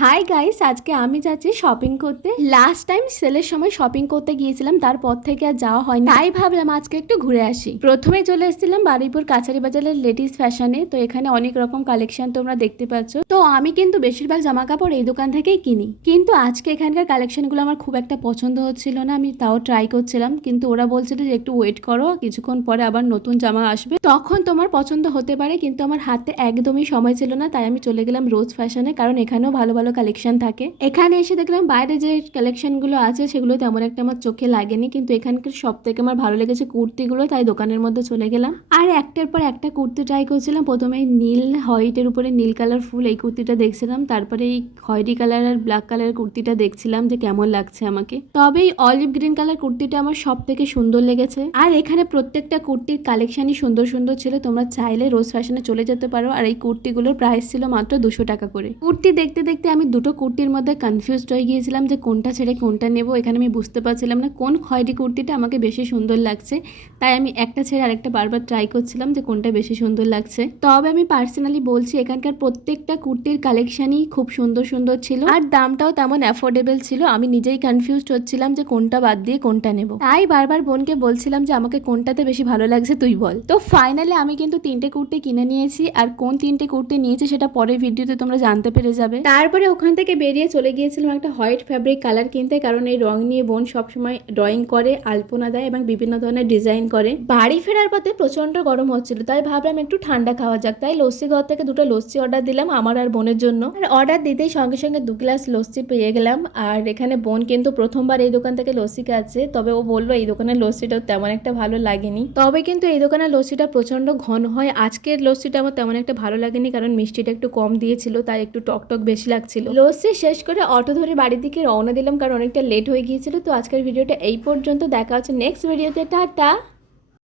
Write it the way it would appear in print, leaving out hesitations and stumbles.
Hi guys, আজকে আমি যাচ্ছি শপিং করতে। লাস্ট টাইম সেলের সময় শপিং করতে গিয়েছিলাম, তারপর থেকে আর যাওয়া হয়নি, তাই ভাবলাম আজকে একটু ঘুরে আসি। প্রথমে চলে এসেছিলাম বারুইপুর কাছারি বাজারের লেডিস ফ্যাশনে। তো এখানে অনেক রকম কালেকশন তোমরা দেখতে পাচ্ছ। তো আমি কিন্তু বেশিরভাগ জামা কাপড় এই দোকান থেকেই কিনি, কিন্তু আজকে এখানকার কালেকশনগুলো আমার খুব একটা পছন্দ হচ্ছিল না। আমি তাও ট্রাই করছিলাম, কিন্তু ওরা বলছিল যে একটু ওয়েট করো, কিছুক্ষণ পরে আবার নতুন জামা আসবে, তখন তোমার পছন্দ হতে পারে। কিন্তু আমার হাতে একদমই সময় ছিল না, তাই আমি চলে গেলাম রোজ ফ্যাশনে, কারণ এখানেও ভালো ভালো কালেকশন থাকে। এখানে এসে দেখলাম বাইরে যে কালেকশনগুলো আছে সেগুলো তেমন একটা আমার চোখে লাগেনি, কিন্তু এখানকার সব থেকে আমার ভালো লেগেছে কুর্তিগুলো, তাই দোকানের মধ্যে চলে গেলাম। আর একটার পর একটা কুর্তি ট্রাই করছিলাম। প্রথমে নীল হোয়াইটের উপরে নীল কালার ফুল এই কুর্তিটা দেখছিলাম, তারপরে এই খয়েরি কালার আর ব্ল্যাক কালারের কুর্তিটা দেখছিলাম যে কেমন লাগছে আমাকে। তবে এই অলিভ গ্রিন কালার কুর্তিটা আমার সব থেকে সুন্দর লেগেছে। আর এখানে প্রত্যেকটা কুর্তির কালেকশনই সুন্দর সুন্দর ছিল, তোমরা চাইলে রোজ ফ্যাশনে চলে যেতে পারো। আর এই কুর্তিগুলোর প্রাইস ছিল মাত্র 200 টাকা করে। কুর্তি দেখতে দেখতে আমি দুটো কুর্তির মধ্যে কনফিউজড হয়ে গিয়েছিলাম যে কোনটা ছেড়ে কোনটা নেব। এখানে আমি বুঝতে পারছিলাম না কোন খয়েরি কুর্তিটা আমাকে বেশি সুন্দর লাগছে, তাই আমি একটা ছেড়ে আরেকটা বারবার ট্রাই করছিলাম যে কোনটা বেশি সুন্দর লাগছে। তবে আমি পার্সোনালি বলছি, এখানকার প্রত্যেকটা কুর্তির কালেকশনই খুব সুন্দর সুন্দর ছিল, আর দামটাও তেমন অ্যাফোর্ডেবল ছিল। আমি নিজেই কনফিউজড হচ্ছিলাম যে কোনটা বাদ দিয়ে কোনটা নেব, তাই বারবার বোনকে বলছিলাম যে আমাকে কোনটাতে বেশি ভালো লাগছে তুই বল। তো ফাইনালি আমি কিন্তু 3টে কুর্তি কিনে নিয়েছি, আর কোন 3টে কুর্তি নিয়েছি সেটা পরের ভিডিওতে তোমরা জানতে পেরে যাবে। তারপরে ওখান থেকে বেরিয়ে চলে গিয়েছিলাম একটা হোয়াইট ফ্যাব্রিক কালার কিনতে, কারণ এই রং নিয়ে বোন সবসময় ড্রয়িং করে, আলপনা দেয় এবং বিভিন্ন ধরনের ডিজাইন করে। বাড়ি ফেরার পথে প্রচন্ড গরম হচ্ছিল, তাই ভাবলাম একটু ঠান্ডা খাওয়া যাক, তাই লস্যি ঘর থেকে দুটো লস্যি অর্ডার দিলাম আমার আর বোনের জন্য। আর অর্ডার দিতেই সঙ্গে সঙ্গে 2 গ্লাস লস্যি পেয়ে গেলাম। আর এখানে বোন কিন্তু প্রথমবার এই দোকান থেকে লস্যি খাচ্ছে, তবে ও বললো এই দোকানের লস্যিটাও তেমন একটা ভালো লাগেনি। তবে কিন্তু এই দোকানের লস্যিটা প্রচন্ড ঘন হয়। আজকের লস্যিটা আমার তেমন একটা ভালো লাগেনি, কারণ মিষ্টিটা একটু কম দিয়েছিল, তাই একটু টক বেশি লাগছিল। লস্যি শেষ করে অটো ধরে বাড়ির দিকে রওনা দিলাম, কারণ অনেকটা লেট হয়ে গিয়েছিল। তো আজকের ভিডিওটা এই পর্যন্ত, দেখা হচ্ছে নেক্সট ভিডিওতে। টাটা।